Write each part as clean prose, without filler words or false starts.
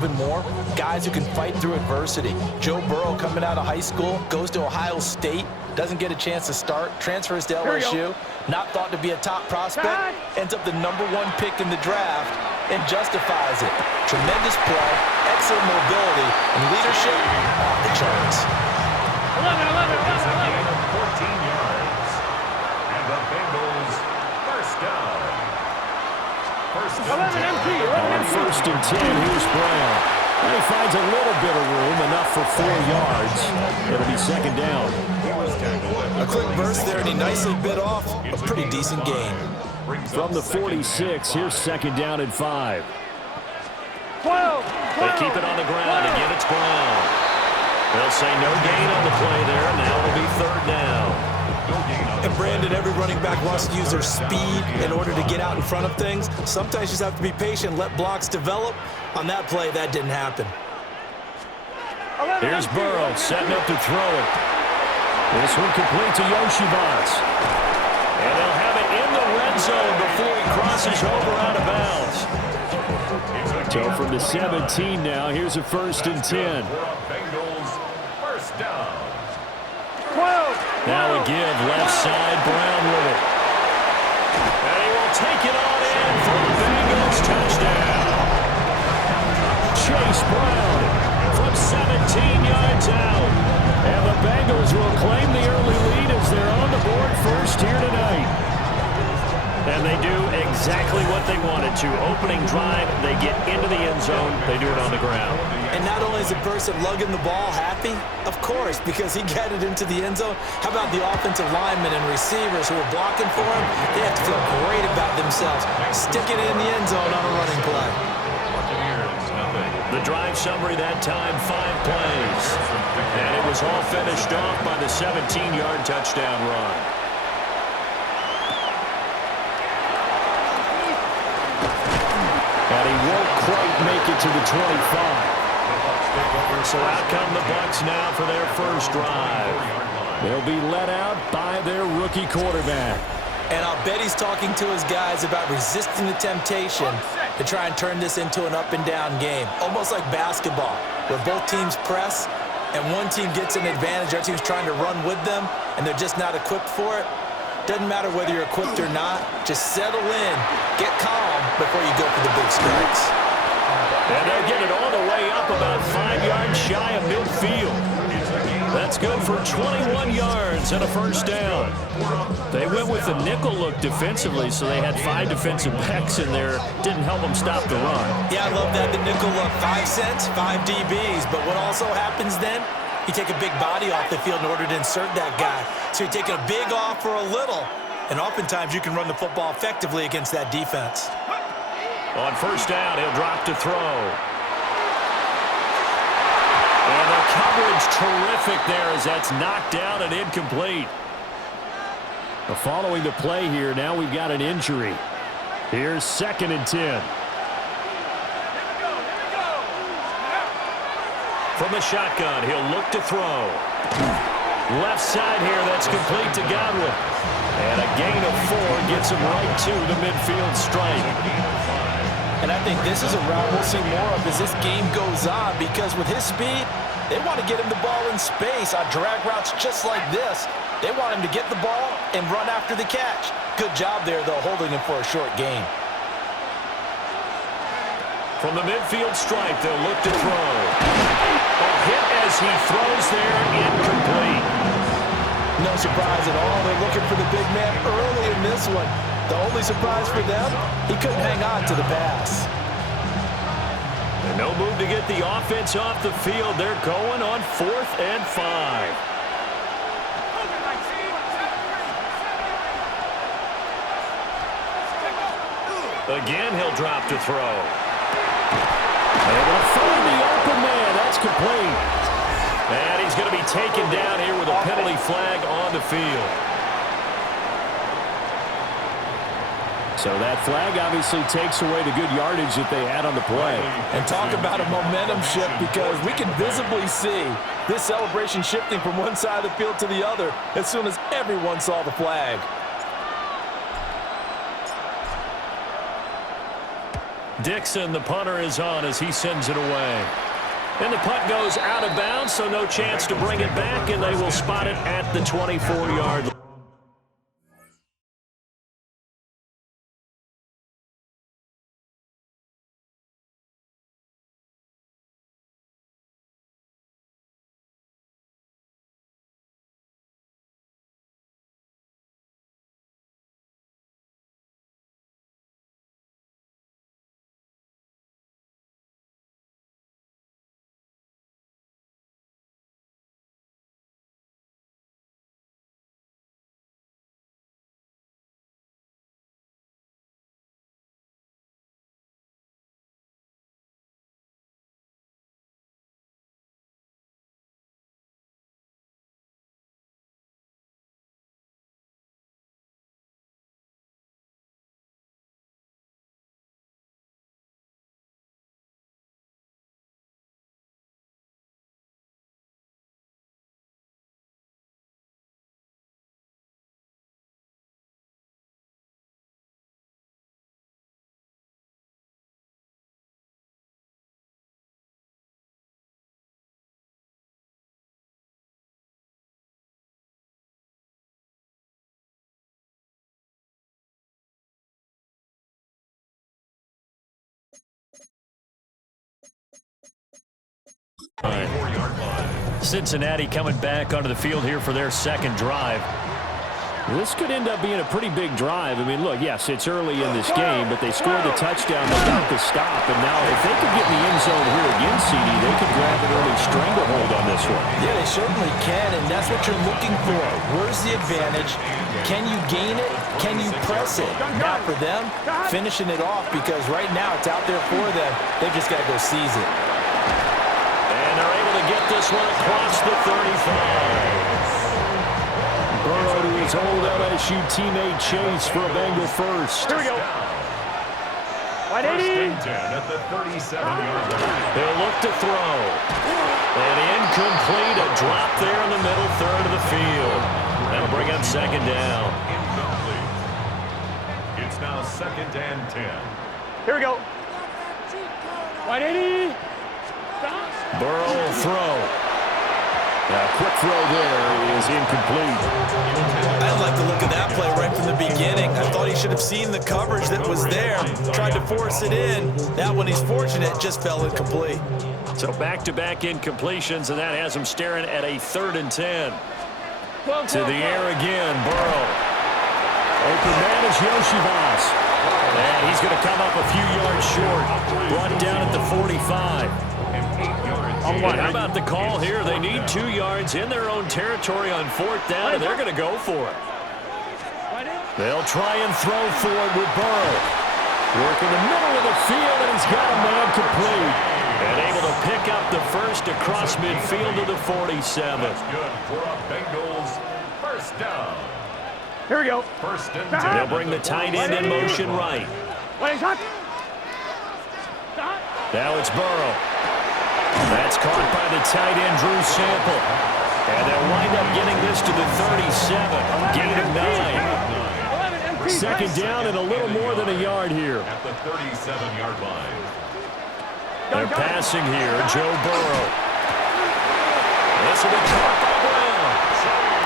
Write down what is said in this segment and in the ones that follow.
even more? Guys who can fight through adversity. Joe Burrow coming out of high school, goes to Ohio State, doesn't get a chance to start, transfers to LSU, not thought to be a top prospect, ends up the #1 pick in the draft, and justifies it. Tremendous play, excellent mobility, and leadership off the charts. 14 yards. And the Bengals first down. On first and 10, here's Brown. And he finds a little bit of room, enough for 4 yards. It'll be second down. A quick burst there, and he nicely bit off a pretty decent gain. From the 46, here's second down and 5. They keep it on the ground. Again, it's Brown. They'll say no gain on the play there. Now it'll be third down. And Brandon, every running back wants to use their speed in order to get out in front of things. Sometimes you just have to be patient, let blocks develop. On that play, that didn't happen. Here's Burrow setting up to throw it. This one complete to Yoshibas. And they'll have it in the red zone before he crosses over out of bounds. So from the 17 now, here's a first and 10. Bengals first down. Now a give, left side, Brown with it. And he will take it on in for the Bengals touchdown. Chase Brown from 17 yards out. And the Bengals will claim the early lead as they're on the board first here tonight. And they do exactly what they wanted to. Opening drive, they get into the end zone. They do it on the ground. And not only is the person lugging the ball happy, of course, because he got it into the end zone. How about the offensive linemen and receivers who are blocking for him? They have to feel great about themselves, sticking it in the end zone on a running play. The drive summary that time, 5 plays. And it was all finished off by the 17-yard touchdown run. And he won't quite make it to the 25. So out come the Bucs now for their first drive. They'll be let out by their rookie quarterback. And I'll bet he's talking to his guys about resisting the temptation to try and turn this into an up-and-down game. Almost like basketball, where both teams press, and one team gets an advantage, other team's trying to run with them, and they're just not equipped for it. Doesn't matter whether you're equipped or not. Just settle in, get calm before you go for the big strikes. And they'll get it all the way up about 5 yards shy of midfield. That's good for 21 yards and a first down. They went with the nickel look defensively, so they had 5 defensive backs in there. Didn't help them stop the run. Yeah, I love that, the nickel look. 5 cents, 5 DBs. But what also happens then, you take a big body off the field in order to insert that guy. So you're taking a big off for a little. And oftentimes you can run the football effectively against that defense. On first down, he'll drop to throw. And the coverage terrific there as that's knocked down and incomplete. Following the play here, now we've got an injury. Here's second and 10. From the shotgun, he'll look to throw. Left side here, that's complete to Godwin. And a gain of 4 gets him right to the midfield stripe. And I think this is a route we'll see more of as this game goes on, because with his speed, they want to get him the ball in space on drag routes just like this. They want him to get the ball and run after the catch. Good job there, though, holding him for a short gain. From the midfield stripe, they'll look to throw. A hit as he throws there, incomplete. No surprise at all. They're looking for the big man early in this one. The only surprise for them, he couldn't hang on to the pass. And no move to get the offense off the field. They're going on 4th and 5. Again, he'll drop to throw. Able to find the open man. That's complete. And he's going to be taken down here with a penalty flag on the field. So that flag obviously takes away the good yardage that they had on the play. And talk about a momentum shift, because we can visibly see this celebration shifting from one side of the field to the other as soon as everyone saw the flag. Dixon, the punter, is on as he sends it away. And the punt goes out of bounds, so no chance to bring it back, and they will spot it at the 24-yard line. Cincinnati coming back onto the field here for their second drive. This could end up being a pretty big drive. I mean, look, yes, it's early in this game, but they scored the touchdown, they got the stop, and now if they could get in the end zone here again, CD, they could grab an early stranglehold on this one. Yeah, they certainly can, and that's what you're looking for. Where's the advantage? Can you gain it? Can you press it? Now for them, finishing it off, because right now it's out there for them. They've just got to go seize it. And they're able to get this one across the 35. Burrow to his old LSU teammate Chase for a Bengal first. Here we go. 180. First and 10 at the 37-yard line. They'll look to throw. And incomplete, a drop there in the middle third of the field. That'll bring up second down. Incomplete. It's now second and 10. Here we go. 180. Burrow will throw. A quick throw there is incomplete. I like the look of that play right from the beginning. I thought he should have seen the coverage that was there. Tried to force it in. That one, he's fortunate, just fell incomplete. So back-to-back incompletions, and that has him staring at a 3rd and 10. To the air again, Burrow. Open man is Yoshivas. And he's going to come up a few yards short. Brought down at the 45. How about the call here? They need 2 yards in their own territory on 4th down, and they're going to go for it. They'll try and throw for it with Burrow. Work in the middle of the field, and he's got a man complete. And able to pick up the first across midfield to the 47. That's good for a Bengals first down. Here we go. First and 10. They'll bring the tight end in motion right. Now it's Burrow. That's caught by the tight end, Drew Sample. And they'll wind up getting this to the 37. Gain of 9. Second down and a little more than a yard here. At the 37-yard line. They're passing here, Joe Burrow. This will be caught by Brown.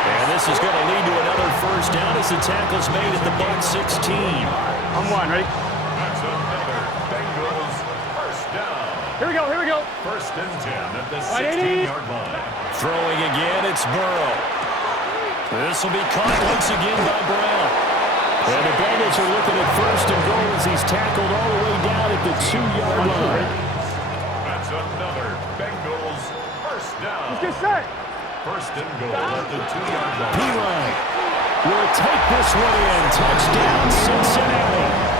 And this is going to lead to another first down as the tackle's made at the Buck 16. I'm one, ready? That's another Bengals first down. Here we go, here we go. First and 10 at the 16-yard line. Throwing again, it's Burrow. This will be caught once again by Brown. And the Bengals are looking at first and goal as he's tackled all the way down at the 2-yard line. That's another Bengals first down. Let's get set. First and goal at the 2-yard line. P-Line will take this one in. Touchdown, Cincinnati.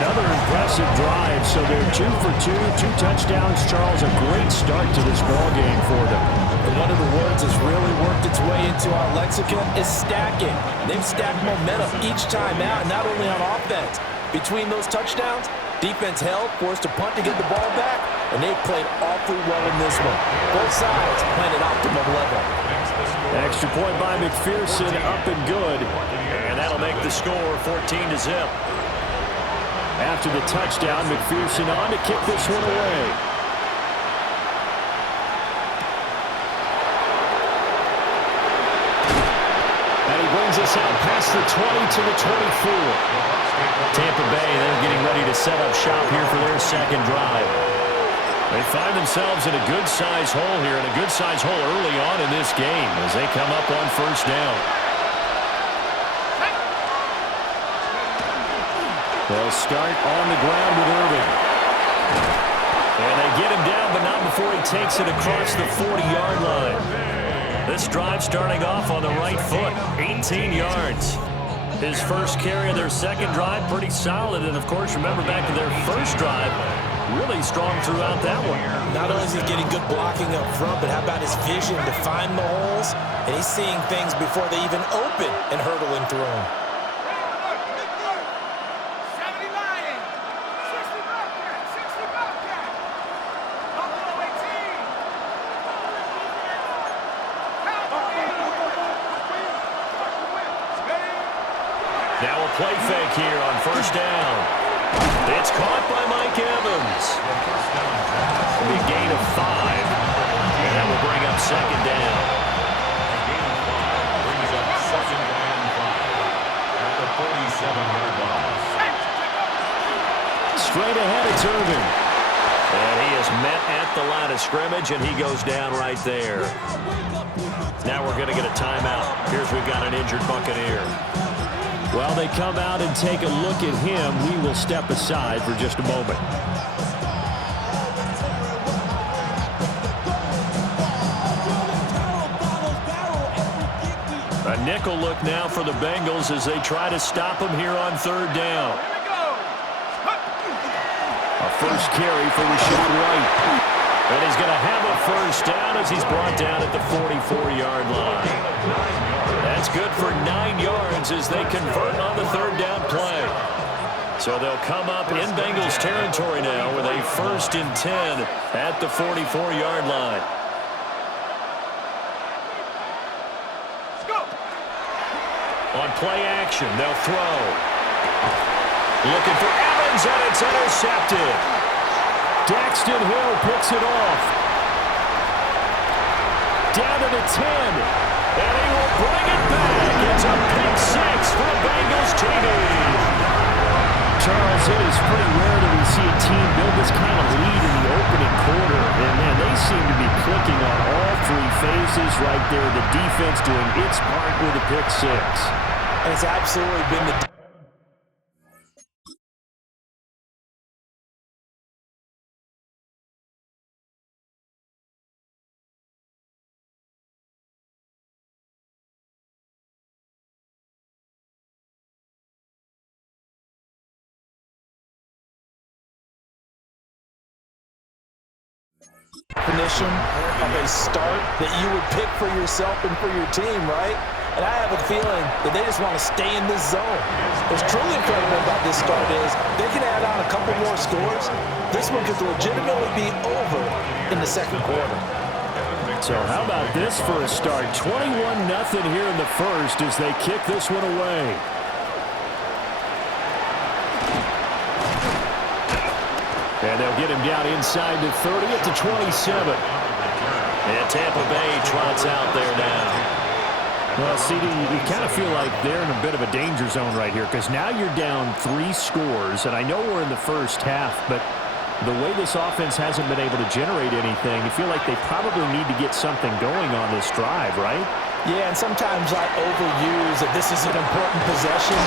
Another impressive drive, so they're 2 for 2, 2 touchdowns. Charles, a great start to this ball game for them. And one of the words that's really worked its way into our lexicon is stacking. They've stacked momentum each time out, not only on offense. Between those touchdowns, defense held, forced a punt to get the ball back, and they played awfully well in this one. Both sides playing at optimum level. Extra point by McPherson, up and good. And that'll make the score 14-0. After the touchdown, McPherson on to kick this one away. And he brings us out past the 20 to the 24. Tampa Bay, they're getting ready to set up shop here for their second drive. They find themselves in a good-sized hole here, and a good-sized hole early on in this game as they come up on first down. They'll start on the ground with Irving. And they get him down, but not before he takes it across the 40-yard line. This drive starting off on the right foot, 18 yards. His first carry of their second drive, pretty solid. And, of course, remember back to their first drive, really strong throughout that one. Not only is he getting good blocking up front, but how about his vision to find the holes? And he's seeing things before they even open and hurdling through them. Now a play fake here on first down. It's caught by Mike Evans. It'll be a gain of 5. And that will bring up second down. A gain of 5 brings up second and 5 at the 47-yard line. Straight ahead, it's Irving. And he is met at the line of scrimmage, and he goes down right there. Now we're going to get a timeout. Here's we've got an injured Buccaneer. While they come out and take a look at him, we will step aside for just a moment. A nickel look now for the Bengals as they try to stop him here on third down. A first carry for Rashad White. And he's going to have a first down as he's brought down at the 44-yard line. That's good for 9 yards as they convert on the third down play. So they'll come up in Bengals territory now with a 1st and 10 at the 44-yard line. On play action, they'll throw. Looking for Evans, and it's intercepted. Daxton Hill picks it off. Down to the 10. And he will bring it back. It's a pick 6 for Bengals TV. Charles, it is pretty rare that we see a team build this kind of lead in the opening quarter. And, man, they seem to be clicking on all 3 phases right there. The defense doing its part with a pick 6. And it's absolutely been the definition of a start that you would pick for yourself and for your team, right? And I have a feeling that they just want to stay in this zone. What's truly incredible about this start is they can add on a couple more scores. This one could legitimately be over in the second quarter. So how about this for a start? 21-0 here in the first as they kick this one away. And they'll get him down inside the 30 at the 27. And Tampa Bay trots out there now. Well, CD, you kind of feel like they're in a bit of a danger zone right here because now you're down 3 scores, and I know we're in the first half, but the way this offense hasn't been able to generate anything, you feel like they probably need to get something going on this drive, right? Yeah, and sometimes I overuse that this is an important possession.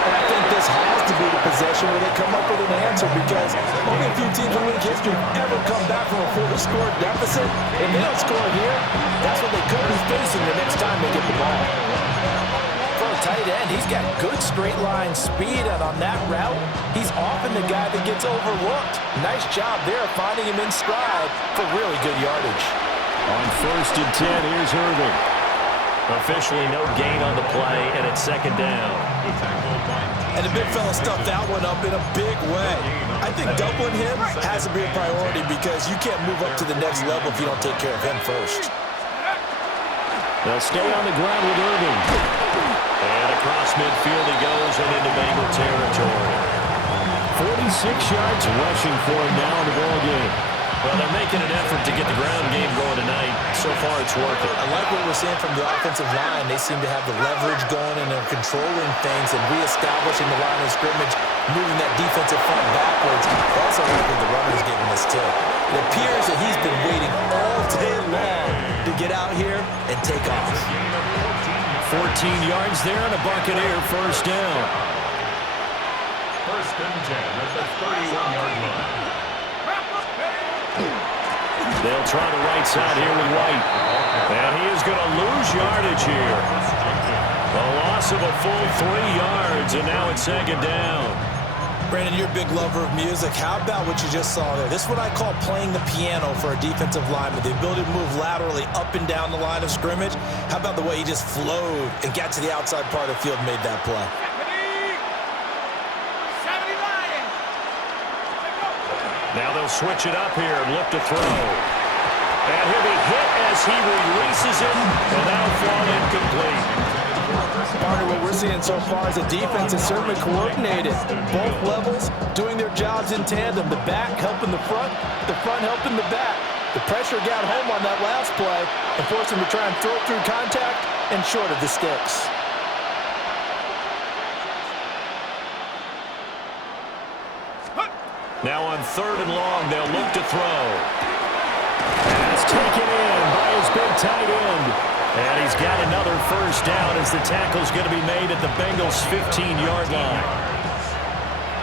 And I think this has to be the possession where they come up with an answer because only a few teams in league history ever come back from a 40-score deficit. If they don't score here, that's what they could be facing the next time they get the ball. For a tight end, he's got good straight-line speed, and on that route, he's often the guy that gets overlooked. Nice job there finding him in stride for really good yardage. On 1st and 10, here's Irving. Officially no gain on the play, and it's second down. And the big fella stuffed that one up in a big way. I think doubling him has to be a priority because you can't move up to the next level if you don't take care of him first. They'll stay on the ground with Irving. And across midfield he goes and into Bengal territory. 46 yards rushing for him now in the ball game. Well, they're making an effort to get the ground game going tonight. So far, it's working. I like what we're seeing from the offensive line. They seem to have the leverage going, and they're controlling things and reestablishing the line of scrimmage, moving that defensive front backwards. I also like what the runner's giving us, too. It appears that he's been waiting all day long to get out here and take off. 14 yards there and a Buccaneer first down. First and 10 at the 31-yard line. They'll try the right side here with White. And he is going to lose yardage here. A loss of a full 3 yards, and now it's second down. Brandon, you're a big lover of music. How about what you just saw there? This is what I call playing the piano for a defensive lineman. The ability to move laterally up and down the line of scrimmage. How about the way he just flowed and got to the outside part of the field and made that play? Now they'll switch it up here and look to throw. And he'll be hit as he releases it, and that'll fall incomplete. Partner, what we're seeing so far is the defense is certainly coordinated. Both levels doing their jobs in tandem. The back helping the front helping the back. The pressure got home on that last play and forced him to try and throw through contact and short of the sticks. Now on third and long, they'll look to throw. And it's taken in by his big tight end. And he's got another first down as the tackle's going to be made at the Bengals' 15-yard line.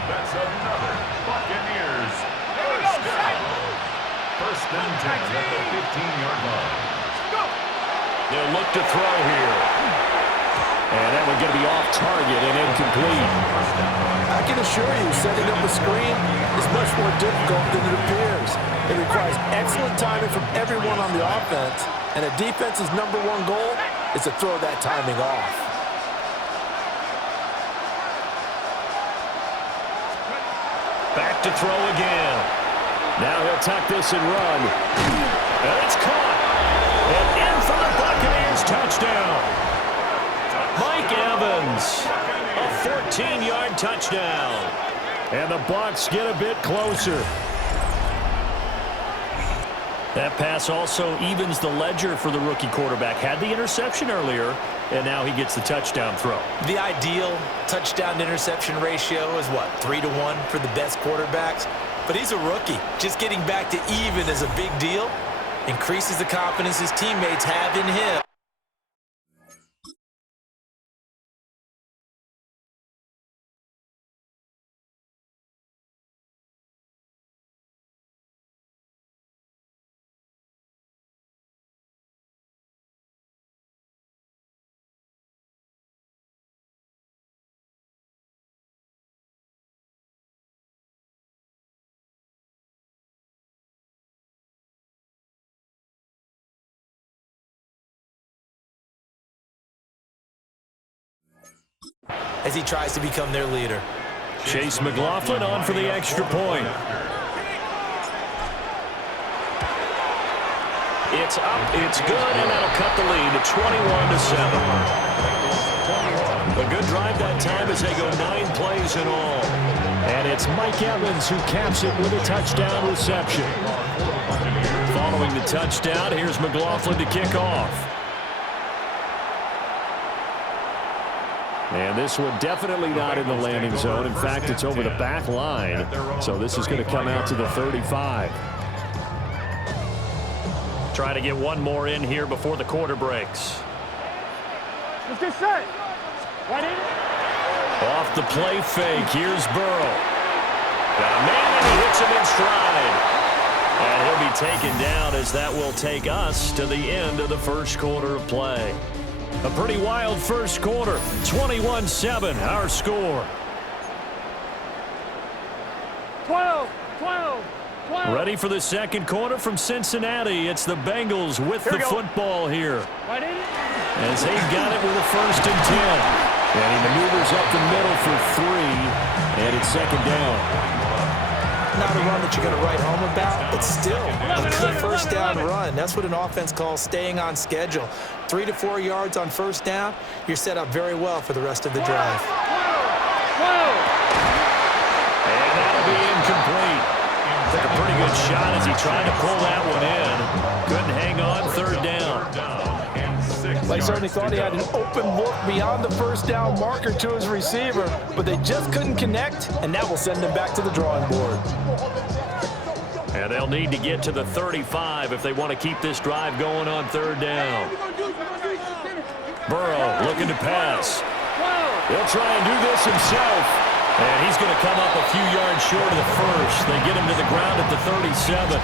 That's another Buccaneers first down. First and 10 at the 15-yard line. They'll look to throw here. And that one's going to be off target and incomplete. I can assure you, setting up a screen is much more difficult than it appears. It requires excellent timing from everyone on the offense, and a defense's #1 goal is to throw that timing off. Back to throw again. Now he'll tuck this and run. And it's caught. And in for the Buccaneers touchdown. Mike Evans, a 14-yard touchdown. And the Bucs get a bit closer. That pass also evens the ledger for the rookie quarterback. Had the interception earlier, and now he gets the touchdown throw. The ideal touchdown-to-interception ratio is what, 3-to-1 for the best quarterbacks? But he's a rookie. Just getting back to even is a big deal. Increases the confidence his teammates have in him. As he tries to become their leader. Chase McLaughlin on for the extra point. It's up, it's good, and that'll cut the lead to 21-7. A good drive that time as they go 9 plays in all. And it's Mike Evans who caps it with a touchdown reception. Following the touchdown, here's McLaughlin to kick off. And this one definitely not in the landing zone. In fact, it's over the back line. So this is going to come out to the 35. Try to get one more in here before the quarter breaks. Let's get set. Right in. Off the play fake, here's Burrow. Got a man and he hits him in stride. And he'll be taken down as that will take us to the end of the first quarter of play. A pretty wild first quarter. 21-7, our score. 12. Ready for the second quarter from Cincinnati. It's the Bengals with the football here. Right in. As they've got it with a 1st and 10. And he maneuvers up the middle for 3. And it's second down. Not a run that you're going to write home about, but still a good first down run. That's what an offense calls staying on schedule. 3 to 4 yards on first down, you're set up very well for the rest of the drive. And that'll good shot as he tried to pull that one in. Couldn't hang on. Third down. They certainly thought he had an open look beyond the first down marker to his receiver, but they just couldn't connect, and that will send them back to the drawing board. And they'll need to get to the 35 if they want to keep this drive going on third down. Burrow looking to pass. He'll try and do this himself. And he's going to come up a few yards short of the first. They get him to the ground at the 37.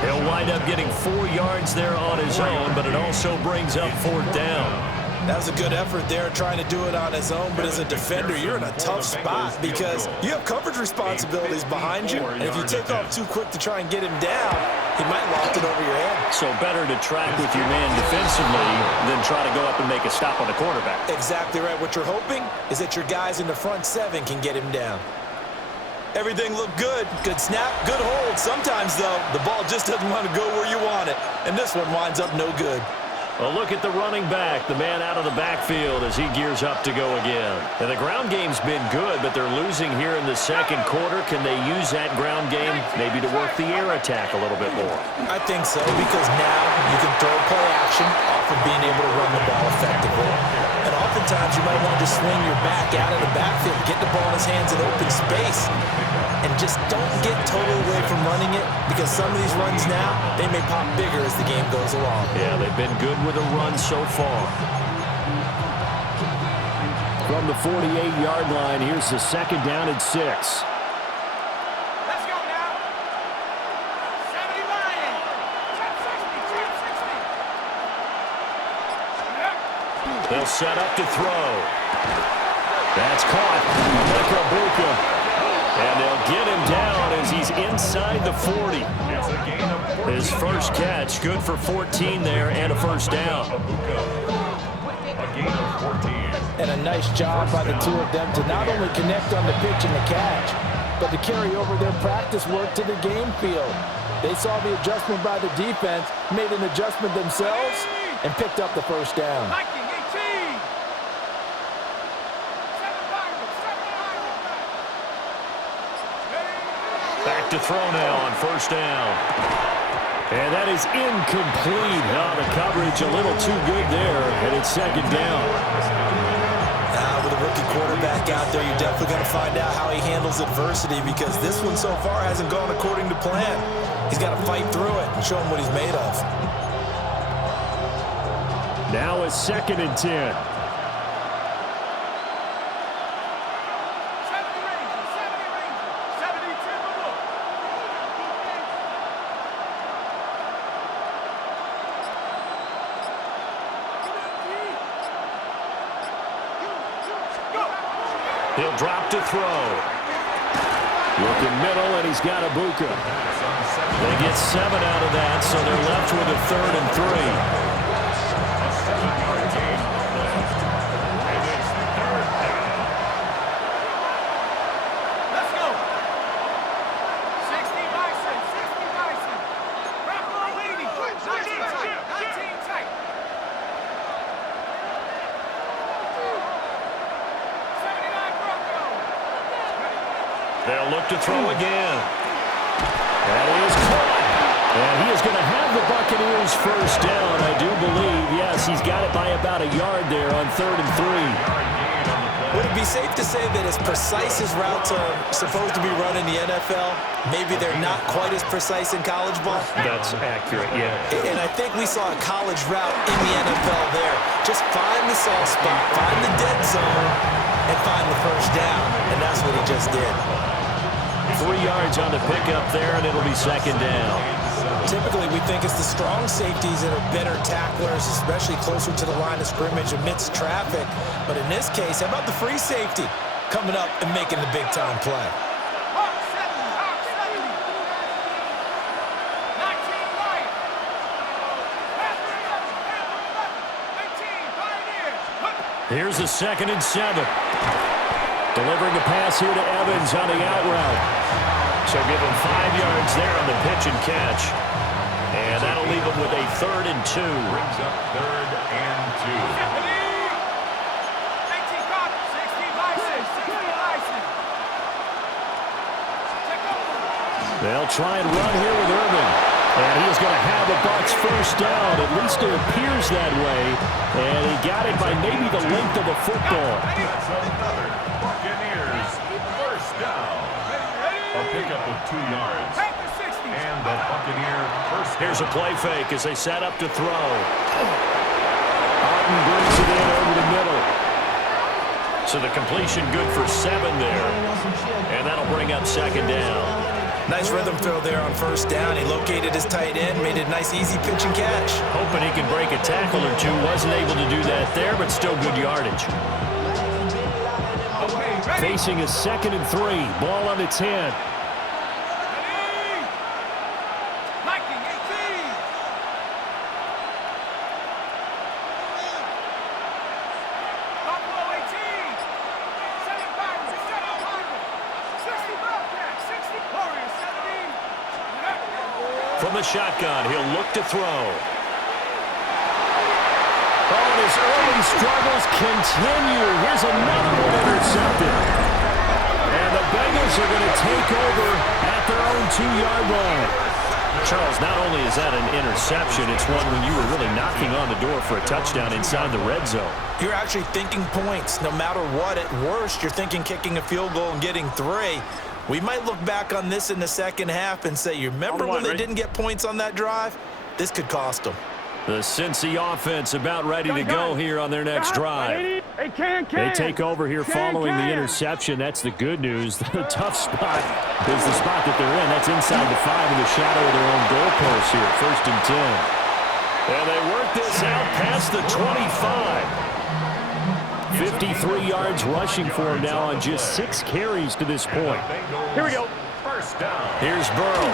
He'll wind up getting 4 yards there on his own, but it also brings up fourth down. That was a good effort there trying to do it on his own, but as a defender, you're in a tough spot because you have coverage responsibilities behind you, and if you take off too quick to try and get him down, he might loft it over your head. So better to track with your man defensively than try to go up and make a stop on the quarterback. Exactly right. What you're hoping is that your guys in the front 7 can get him down. Everything looked good. Good snap, good hold. Sometimes, though, the ball just doesn't want to go where you want it, and this one winds up no good. Well, look at the running back, the man out of the backfield as he gears up to go again. And the ground game's been good, but they're losing here in the second quarter. Can they use that ground game maybe to work the air attack a little bit more? I think so, because now you can throw play action off of being able to run the ball effectively. And oftentimes you might want to swing your back out of the backfield, get the ball in his hands in open space, and just don't get totally away from running it, because some of these runs now, they may pop bigger as the game goes along. Yeah, they've been good with a run so far. From the 48-yard line, here's the second down and 6. Let's go now. 70 Lion. 10-60. They'll set up to throw. That's caught. Buka. And they'll get him down as he's inside the 40. His first catch, good for 14 there and a first down. And a nice job by the two of them to not only connect on the pitch and the catch, but to carry over their practice work to the game field. They saw the adjustment by the defense, made an adjustment themselves, and picked up the first down. Back to throw now on first down. And that is incomplete. Oh, the coverage a little too good there, and it's second down. With a rookie quarterback out there, you're definitely going to find out how he handles adversity, because this one so far hasn't gone according to plan. He's got to fight through it and show him what he's made of. Now a second and 10. He'll drop to throw. Looking middle, and he's got Buka. They get 7 out of that, so they're left with a 3rd and 3. Let's go. 60 Bison. 60 Bison. Wrap on 80. 19 tight. 19 tight. 79 Bronco. They'll look to throw again. That is caught. And he is going to have the Buccaneers first down, I do believe. Yes, he's got it by about a yard there on 3rd and 3. Would it be safe to say that as precise as routes are supposed to be run in the NFL, maybe they're not quite as precise in college ball? That's accurate, yeah. And I think we saw a college route in the NFL there. Just find the soft spot, find the dead zone, and find the first down. And that's what he just did. 3 yards on the pickup there, and it'll be second down. Typically, we think it's the strong safeties that are better tacklers, especially closer to the line of scrimmage amidst traffic. But in this case, how about the free safety coming up and making the big-time play? Hawk 70. Hawk 70. 19 Lion. Panther 11. Panther 11. 18 Pioneer. Here's a 2nd and 7. Delivering a pass here to Evans on the out route. So give him 5 yards there on the pitch and catch. And that'll leave him with a 3rd and 2. Brings up 3rd and 2. 18 Cop. 60 Bison. 60 Bison. Check over. They'll try and run here with Irvin. And he is going to have the Bucs first down. At least it appears that way. And he got it by maybe the length of a football. That's another Buccaneers first down. A pickup of 2 yards. And the Buccaneer first down. Here's a play fake as they set up to throw. Martin brings it in over the middle. So the completion good for 7 there. And that'll bring up second down. Nice rhythm throw there on first down. He located his tight end, made it a nice easy pitch and catch. Hoping he can break a tackle or two. Wasn't able to do that there, but still good yardage. Facing a 2nd and 3. Ball on the 10. From the shotgun, he'll look to throw. Oh, and his early struggles continue. Here's another one intercepted. And the Bengals are going to take over at their own 2-yard line. Charles, not only is that an interception, it's one when you were really knocking on the door for a touchdown inside the red zone. You're actually thinking points. No matter what, at worst, you're thinking kicking a field goal and getting 3. We might look back on this in the second half and say, you remember when they didn't get points on that drive? This could cost them. The Cincy offense about ready to go here on their next drive. They take over here following the interception. That's the good news. The tough spot is the spot that they're in. That's inside the 5 in the shadow of their own goalpost here. 1st and 10. And they work this out past the 25. 53 yards rushing for him now on just 6 carries to this point. Here we go. First down. Here's Burrow.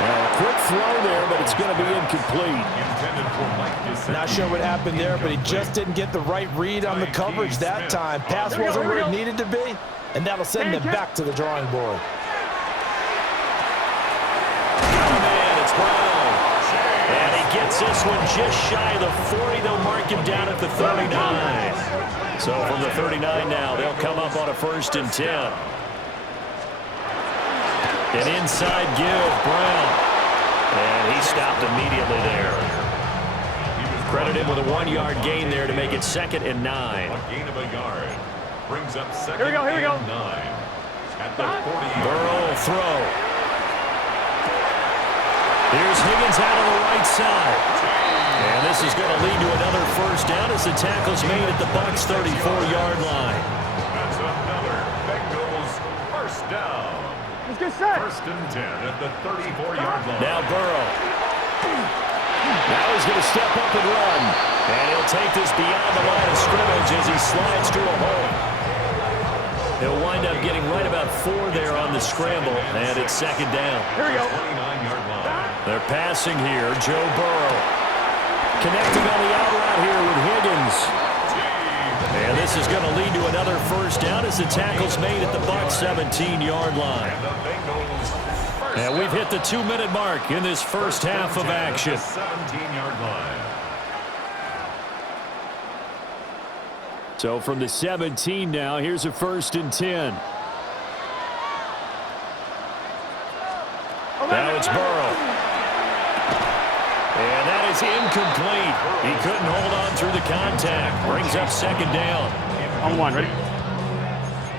A quick throw there, but it's going to be incomplete. Not sure what happened there, but he just didn't get the right read on the coverage that time. Pass wasn't where it needed to be, and that'll send them back to the drawing board. Got a man, it's Brown. And he gets this one just shy of the 40. They'll mark him down at the 39. So from the 39 now, they'll come up on a 1st and 10. An inside give, Brown. And he stopped immediately there. Credit him with a 1-yard gain there to make it 2nd and 9. A gain of a yard. Brings up 2nd Here we go. and 9. At the 40. Burrow throw. Here's Higgins out on the right side. And this is going to lead to another first down as the tackle's made at the Bucs' 34-yard line. That's another Bengals first down. Let's get set. 1st and 10 at the 34-yard line. Now Burrow. Now he's going to step up and run. And he'll take this beyond the line of scrimmage as he slides to a hole. He'll wind up getting right about 4 there on the scramble, and it's 2nd down. Here we go. 29-yard line. They're passing here. Joe Burrow connecting on the out route here with Higgins. And this is going to lead to another first down as the tackle's made at the Bucs' 17-yard line. And we've hit the 2-minute mark in this first half of action. 17-yard line. So from the 17 now, here's a 1st and 10. Now it's Burrow. And that is incomplete. He couldn't hold on through the contact. Brings up 2nd down. On 1, ready?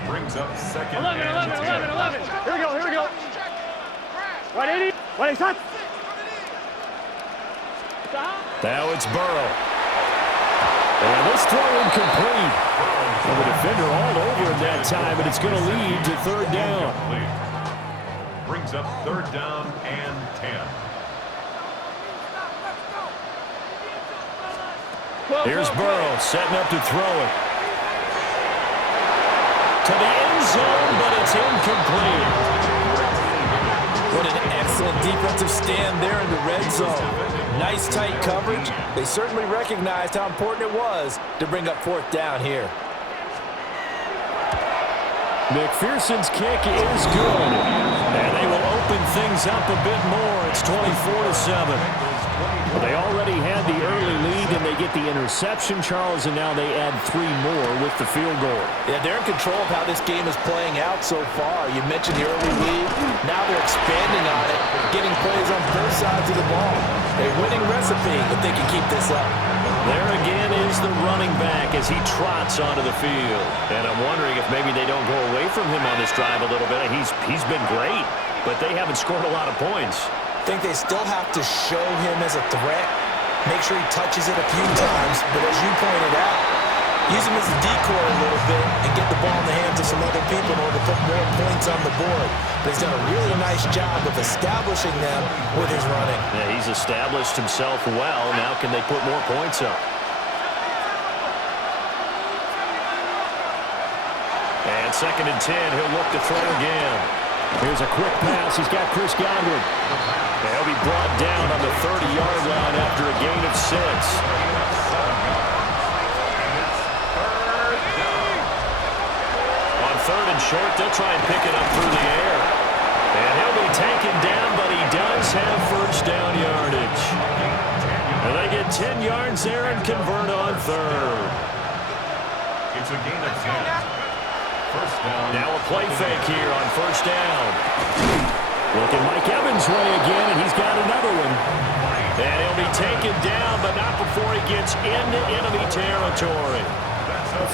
Brings up 2nd 11. and 10. Here we go. Right, 80. Right, stop. Now it's Burrow. And this throw incomplete. And the defender all over him that time, but it's going to lead to 3rd down. Brings up 3rd down and 10. Here's Burrow setting up to throw it. To the end zone, but it's incomplete. What an excellent defensive stand there in the red zone. Nice tight coverage. They certainly recognized how important it was to bring up 4th down here. McPherson's kick is good. And they will open things up a bit more. It's 24-7. Well, they already had the early lead, and they get the interception, Charles, and now they add 3 more with the field goal. Yeah, they're in control of how this game is playing out so far. You mentioned the early lead. Now they're expanding on it, getting plays on both sides of the ball. A winning recipe if they can keep this up. There again is the running back as he trots onto the field. And I'm wondering if maybe they don't go away from him on this drive a little bit. He's been great, but they haven't scored a lot of points. I think they still have to show him as a threat. Make sure he touches it a few times. But as you pointed out, use him as a decoy a little bit and get the ball in the hands of some other people in order to put more points on the board. But he's done a really nice job of establishing them with his running. Yeah, he's established himself well. Now can they put more points up? And 2nd and 10, he'll look to throw again. Here's a quick pass. He's got Chris Godwin. He'll be brought down on the 30-yard line after a gain of 6. On 3rd and short, they'll try and pick it up through the air. And he'll be taken down, but he does have first down yardage. And they get 10 yards there and convert on 3rd. It's a gain of 10. First down. Now a play fake here on first down. Looking Mike Evans' way again, and he's got another one. And he'll be taken down, but not before he gets into enemy territory.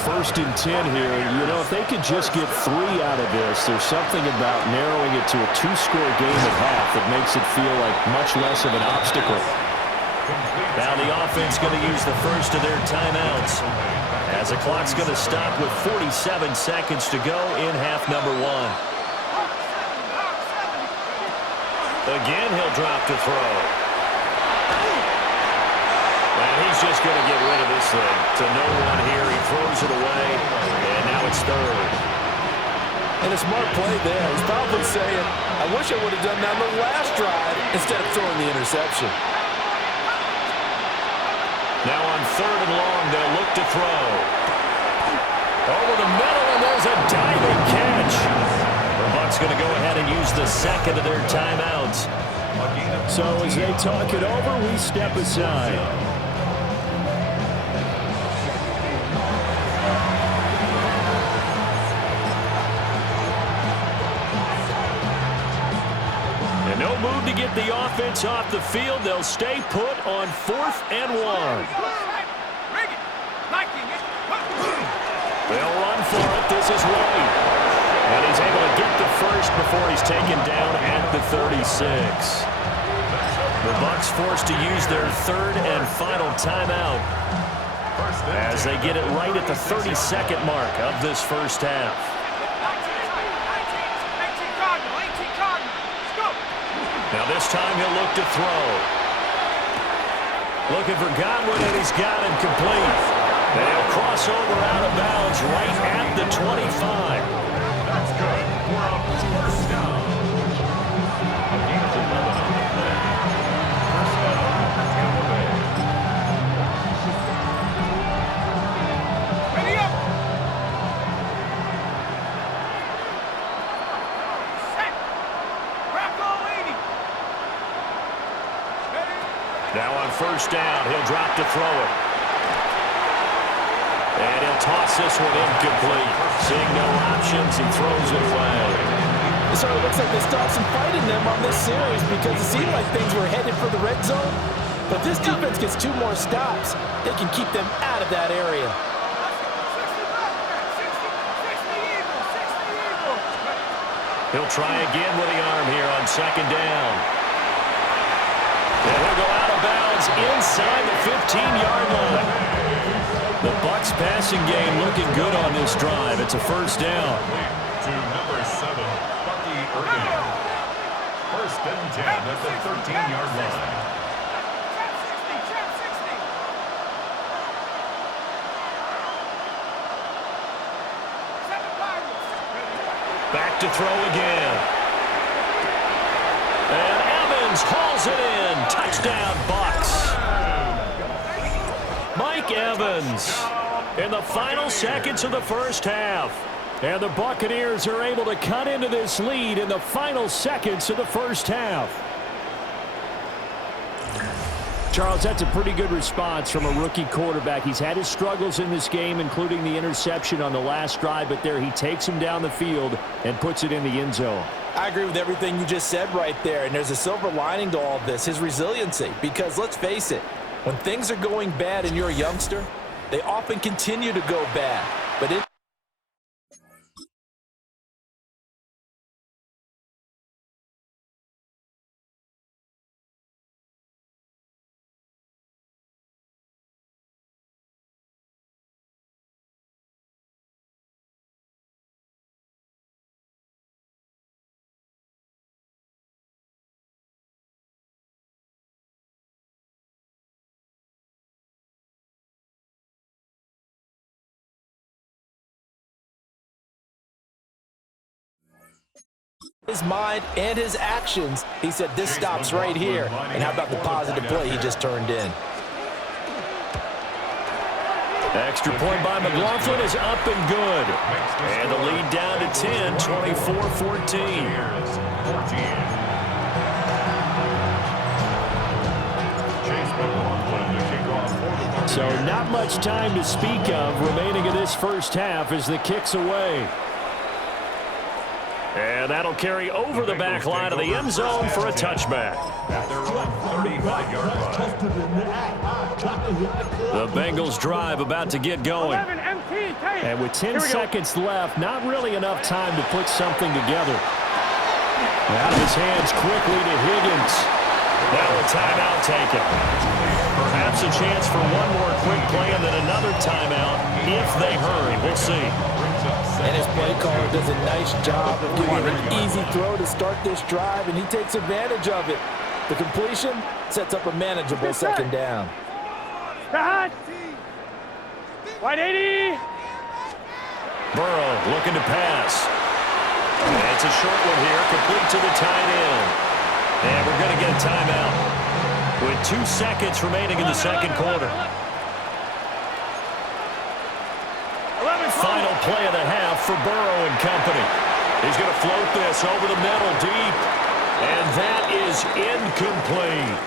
1st and 10 here. You know, if they could just get 3 out of this, there's something about narrowing it to a 2-score game at half that makes it feel like much less of an obstacle. Now the offense going to use the first of their timeouts, as the clock's going to stop with 47 seconds to go in half number 1. Again, he'll drop to throw. And he's just going to get rid of this thing. To no one here. He throws it away, and now it's 3rd. And a smart play there. He's probably saying, I wish I would have done that on the last drive instead of throwing the interception. Now on 3rd and long, they'll look to throw. Over the middle, and there's a diving catch. The Bucs going to go ahead and use the 2nd of their timeouts. So as they talk it over, we step aside. And no move to get the offense off the field. They'll stay put on 4th and 1. They'll run for it. This is Wade. And he's able to get the first before he's taken down at the 36. The Bucs forced to use their 3rd and final timeout as they get it right at the 32nd mark of this first half. Now this time he'll look to throw. Looking for Godwin, and he's got him complete. And he'll cross over out of bounds right at the 25. That's good. We're up first down. A gain of 11 on the play. First down, Tampa Bay. Ready up. Set. Crack all 80. Ready. Now on first down, he'll drop to throw it. And he'll toss this one incomplete. Seeing no options, he throws it away. It sort of looks like they still have some fight in them on this series because it seemed like things were headed for the red zone. But this defense gets 2 more stops. They can keep them out of that area. 60 Eagles. 60 Eagles. He'll try again with the arm here on 2nd down. And he'll go out of bounds inside the 15-yard line. The Bucs passing game looking good on this drive. It's a first down. To number 7, Bucky Irving. First and 10 at the 13-yard line. Trap 60. Back to throw again. And Evans hauls it in. Touchdown, Bucs. Mike Evans in the final seconds of the first half. And the Buccaneers are able to cut into this lead in the final seconds of the first half. Charles, that's a pretty good response from a rookie quarterback. He's had his struggles in this game, including the interception on the last drive, but there he takes him down the field and puts it in the end zone. I agree with everything you just said right there, and there's a silver lining to all of this, his resiliency. Because let's face it, when things are going bad and you're a youngster, they often continue to go bad. But his mind and his actions, he said this stops right here. And how about the positive play he just turned in? Extra point by McLaughlin is up and good. And the lead down to 10, 24-14. So not much time to speak of remaining in this first half as the kick's away. And that'll carry over the back line of the end zone for a touchback. At their own 35-yard line. The Bengals drive about to get going. And with 10 seconds left, not really enough time to put something together. Out of his hands quickly to Higgins. Now a timeout taken. Perhaps a chance for one more quick play and then another timeout if they hurry. We'll see. And his play caller does a nice job of giving him an easy throw to start this drive, and he takes advantage of it. The completion sets up a manageable second down. 180. Burrow looking to pass. And it's a short one here, complete to the tight end. And we're going to get a timeout with 2 seconds remaining in the second quarter. Final play of the half for Burrow and company. He's going to float this over the middle deep. And that is incomplete.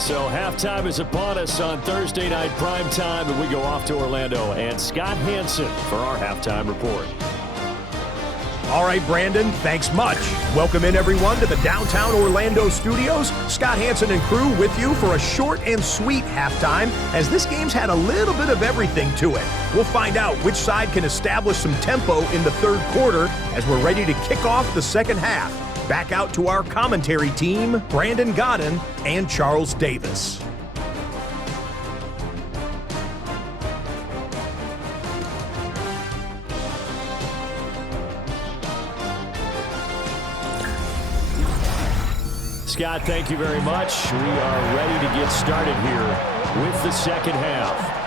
So halftime is upon us on Thursday night primetime, and we go off to Orlando. And Scott Hansen for our halftime report. All right, Brandon, thanks much. Welcome in, everyone, to the downtown Orlando studios. Scott Hansen and crew with you for a short and sweet halftime, as this game's had a little bit of everything to it. We'll find out which side can establish some tempo in the third quarter as we're ready to kick off the second half. Back out to our commentary team, Brandon Godden and Charles Davis. Scott, thank you very much. We are ready to get started here with the second half.